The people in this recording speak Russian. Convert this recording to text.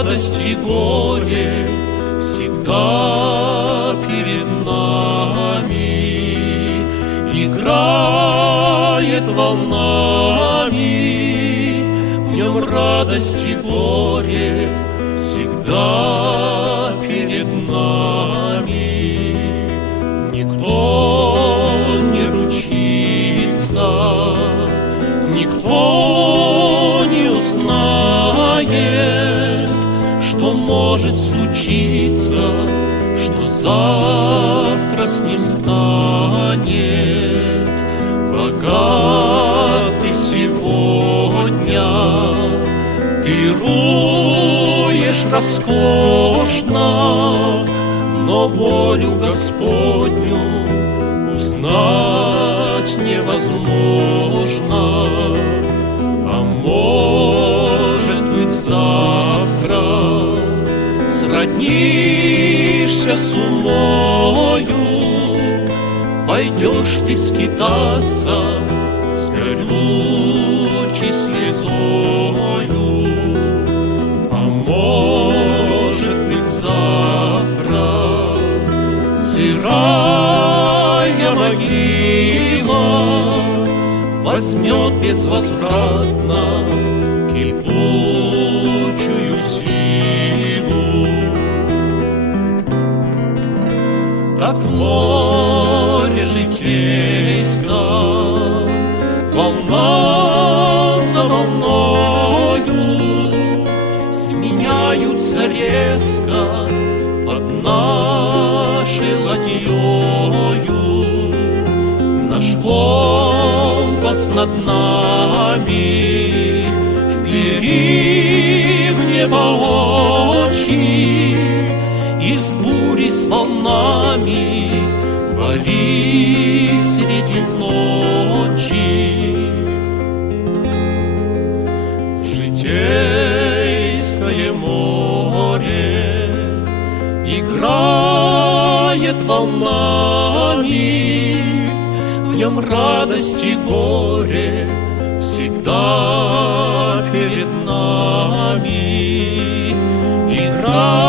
радость и горе всегда перед нами, играет волнами, в нем радость и горе всегда перед нами. Никто не ручится, никто не узнает, что может случиться, что завтра с ним станет. Богат ты сегодня, пируешь роскошно, но волю Господню узнать невозможно. А может быть, завтра сроднишься с умою, пойдешь ты скитаться с горючей слезою. А может быть, завтра сырая могила возьмет безвозвратно кипучую силу. Как в море житейском, волна за волною сменяются резко под нашей ладьёю. Наш компас над нами, впери в небо очи, и с бурей с волнами борись среди ночи. Житейское море играет волнами, в нем радость и горе всегда перед нами. Играет